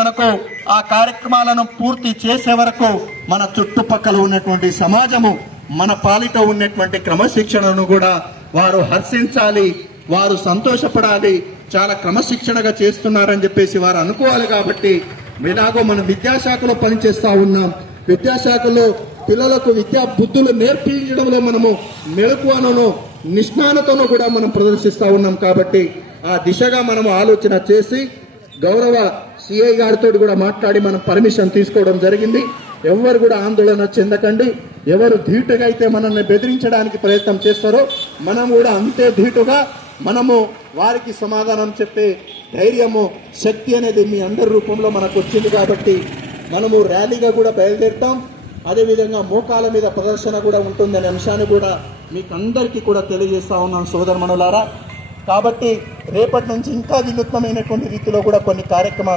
మనకు ఆ కార్యక్రమాలను పూర్తి చేసే వరకు మన చుట్టుపక్కల ఉన్నటువంటి సమాజము మన పాలిట ఉన్నటువంటి క్రమశిక్షణను కూడా వారు హర్షించాలి, వారు సంతోషపడాలి, చాలా క్రమశిక్షణగా చేస్తున్నారని చెప్పేసి వారు అనుకోవాలి. కాబట్టి ఎలాగో మనం విద్యాశాఖలో పనిచేస్తా ఉన్నాం, విద్యాశాఖలో పిల్లలకు విద్యా బుద్ధులు నేర్పించడంలో మనము మెలకువను నిష్ణానతను కూడా మనం ప్రదర్శిస్తా ఉన్నాం. కాబట్టి ఆ దిశగా మనం ఆలోచన చేసి గౌరవ సిఐ గారితో కూడా మాట్లాడి మనం పర్మిషన్ తీసుకోవడం జరిగింది. ఎవరు కూడా ఆందోళన చెందకండి. ఎవరు ధీటుగా అయితే మనల్ని బెదిరించడానికి ప్రయత్నం చేస్తారో మనం కూడా అంతే ధీటుగా మనము వారికి సమాధానం చెప్పే ధైర్యము, శక్తి అనేది మీ అందరి రూపంలో మనకు వచ్చింది. కాబట్టి మనము ర్యాలీగా కూడా బయలుదేరుతాం. అదేవిధంగా మోకాల మీద ప్రదర్శన కూడా ఉంటుందనే అంశాన్ని కూడా మీకు అందరికీ కూడా తెలియజేస్తా ఉన్నాను సోదరమణులారా. కాబట్టి రేపటి నుంచి ఇంకా వినూత్నమైనటువంటి రీతిలో కూడా కొన్ని కార్యక్రమాలు